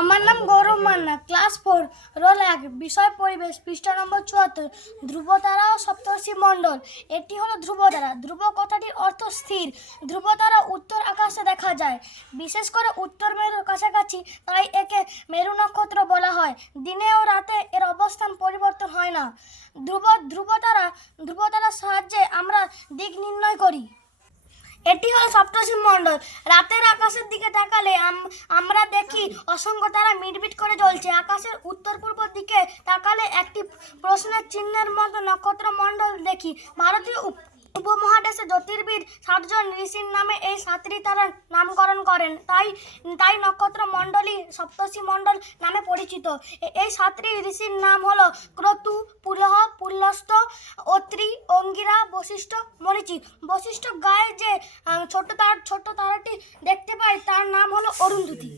আমার নাম Gourab Manna. Class four, roll এক, বিষয় পরিবেশ, পৃষ্ঠা নম্বর চুয়াত্তর, ধ্রুবতারা ও সপ্তর্ষি মণ্ডল। এটি হলো ধ্রুবতারা। ধ্রুব কথাটির অর্থ স্থির। ধ্রুবতারা উত্তর আকাশে দেখা যায়। বিশেষ করে উত্তর মেরুর কাছাকাছি, তাই একে মেরু নক্ষত্র বলা হয়। দিনে ও রাতে এর অবস্থান পরিবর্তন হয় না। ধ্রুব, ধ্রুবতারা, ধ্রুবতারার সাহায্যে আমরা দিক নির্ণয় করি। এটি হলো সপ্তর্ষি মণ্ডল। রাতের আকাশের দিকে তাকালে আম- আমরা দেখি অসংখ্য তারা মিটমিট করে জ্বলছে। আকাশের উত্তর পূর্ব দিকে তাকালে একটি প্রশ্নের চিহ্নের মতো নক্ষত্র মণ্ডল দেখি। ভারতীয় উপ- উপমহাদেশে জ্যোতির্বিদ সাতজন ঋষির নামে এই সাতটি তারা নামকরণ করেন। তাই তাই নক্ষত্র মণ্ডলী সপ্তর্ষি মণ্ডল নামে পরিচিত। এই সাতটি ঋষির নাম হলো ক্রতু, পুলহ অঙ্গিরা বশিষ্ঠ মরিচি বশিষ্ঠ গায়ে যে ছোট তার ছোট তারাটি দেখতে পায় তার নাম হলো অরুন্ধতী।